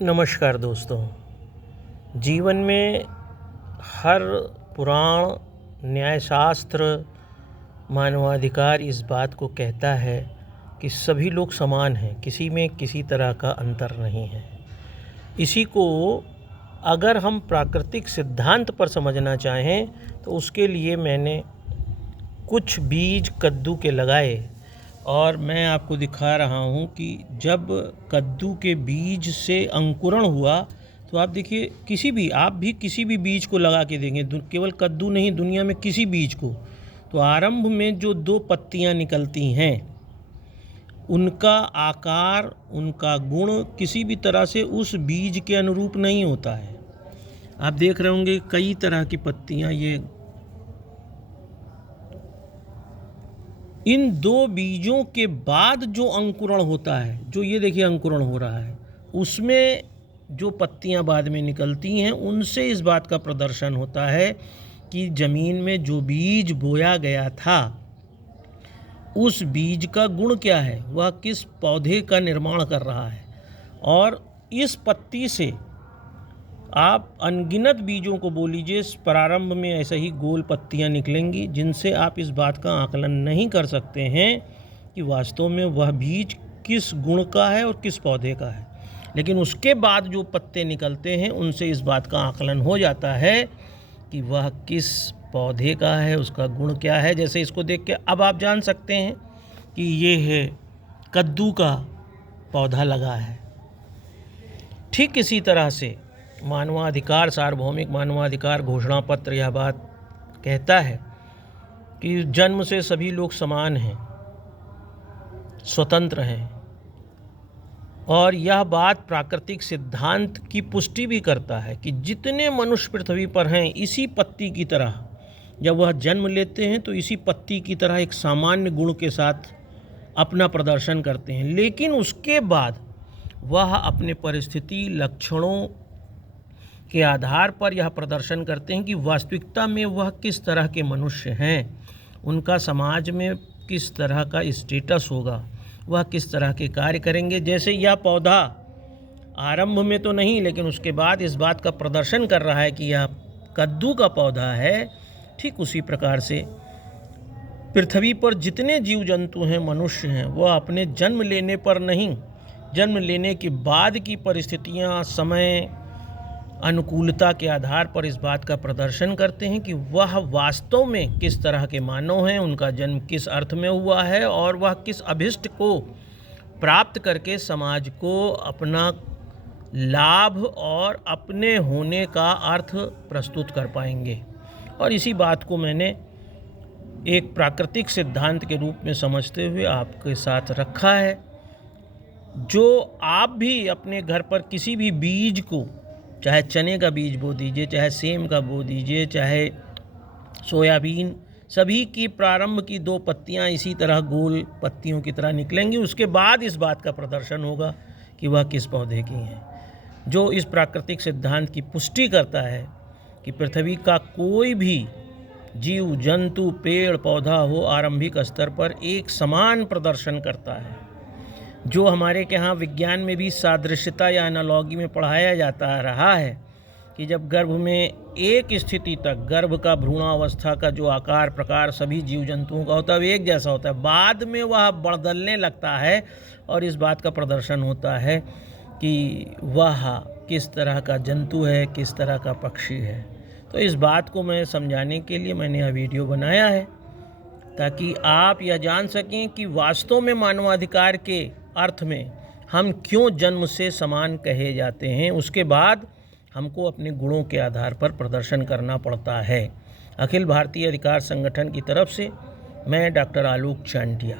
नमस्कार दोस्तों। जीवन में हर पुराण, न्यायशास्त्र, मानवाधिकार इस बात को कहता है कि सभी लोग समान हैं, किसी में किसी तरह का अंतर नहीं है। इसी को अगर हम प्राकृतिक सिद्धांत पर समझना चाहें तो उसके लिए मैंने कुछ बीज कद्दू के लगाए और मैं आपको दिखा रहा हूँ कि जब कद्दू के बीज से अंकुरण हुआ तो आप देखिए आप भी किसी भी बीज को लगा के देंगे, केवल कद्दू नहीं, दुनिया में किसी बीज को, तो आरंभ में जो 2 पत्तियाँ निकलती हैं उनका आकार, उनका गुण किसी भी तरह से उस बीज के अनुरूप नहीं होता है। आप देख रहे होंगे कई तरह की पत्तियाँ, ये इन 2 बीजों के बाद जो अंकुरण होता है, जो ये देखिए अंकुरण हो रहा है, उसमें जो पत्तियां बाद में निकलती हैं उनसे इस बात का प्रदर्शन होता है कि ज़मीन में जो बीज बोया गया था उस बीज का गुण क्या है, वह किस पौधे का निर्माण कर रहा है। और इस पत्ती से आप अनगिनत बीजों को बोल लीजिए, प्रारंभ में ऐसे ही गोल पत्तियां निकलेंगी जिनसे आप इस बात का आकलन नहीं कर सकते हैं कि वास्तव में वह बीज किस गुण का है और किस पौधे का है। लेकिन उसके बाद जो पत्ते निकलते हैं उनसे इस बात का आकलन हो जाता है कि वह किस पौधे का है, उसका गुण क्या है। जैसे इसको देख के अब आप जान सकते हैं कि ये है कद्दू का पौधा लगा है। ठीक इसी तरह से मानवाधिकार, सार्वभौमिक मानवाधिकार घोषणा पत्र यह बात कहता है कि जन्म से सभी लोग समान हैं, स्वतंत्र हैं, और यह बात प्राकृतिक सिद्धांत की पुष्टि भी करता है कि जितने मनुष्य पृथ्वी पर हैं इसी पत्ती की तरह जब वह जन्म लेते हैं तो इसी पत्ती की तरह एक सामान्य गुण के साथ अपना प्रदर्शन करते हैं। लेकिन उसके बाद वह अपने परिस्थिति, लक्षणों के आधार पर यह प्रदर्शन करते हैं कि वास्तविकता में वह किस तरह के मनुष्य हैं, उनका समाज में किस तरह का स्टेटस होगा, वह किस तरह के कार्य करेंगे। जैसे यह पौधा आरंभ में तो नहीं, लेकिन उसके बाद इस बात का प्रदर्शन कर रहा है कि यह कद्दू का पौधा है, ठीक उसी प्रकार से पृथ्वी पर जितने जीव जंतु हैं, मनुष्य हैं, वह अपने जन्म लेने पर नहीं, जन्म लेने के बाद की परिस्थितियां, समय, अनुकूलता के आधार पर इस बात का प्रदर्शन करते हैं कि वह वास्तव में किस तरह के मानव हैं, उनका जन्म किस अर्थ में हुआ है और वह किस अभिष्ट को प्राप्त करके समाज को अपना लाभ और अपने होने का अर्थ प्रस्तुत कर पाएंगे। और इसी बात को मैंने एक प्राकृतिक सिद्धांत के रूप में समझते हुए आपके साथ रखा है। जो आप भी अपने घर पर किसी भी बीज को, चाहे चने का बीज बो दीजिए, चाहे सेम का बो दीजिए, चाहे सोयाबीन, सभी की प्रारंभ की 2 पत्तियां इसी तरह गोल पत्तियों की तरह निकलेंगी। उसके बाद इस बात का प्रदर्शन होगा कि वह किस पौधे की हैं। जो इस प्राकृतिक सिद्धांत की पुष्टि करता है कि पृथ्वी का कोई भी जीव जंतु, पेड़ पौधा हो, आरंभिक स्तर पर एक समान प्रदर्शन करता है। जो हमारे के यहाँ विज्ञान में भी सादृश्यता या एनालॉजी में पढ़ाया जाता रहा है कि जब गर्भ में एक स्थिति तक गर्भ का भ्रूणावस्था का जो आकार प्रकार सभी जीव जंतुओं का होता है वो एक जैसा होता है, बाद में वह बदलने लगता है और इस बात का प्रदर्शन होता है कि वह किस तरह का जंतु है, किस तरह का पक्षी है। तो इस बात को मैं समझाने के लिए मैंने यह वीडियो बनाया है ताकि आप यह जान सकें कि वास्तव में मानवाधिकार के अर्थ में हम क्यों जन्म से समान कहे जाते हैं। उसके बाद हमको अपने गुणों के आधार पर प्रदर्शन करना पड़ता है। अखिल भारतीय अधिकार संगठन की तरफ से मैं डॉक्टर आलोक चांटिया।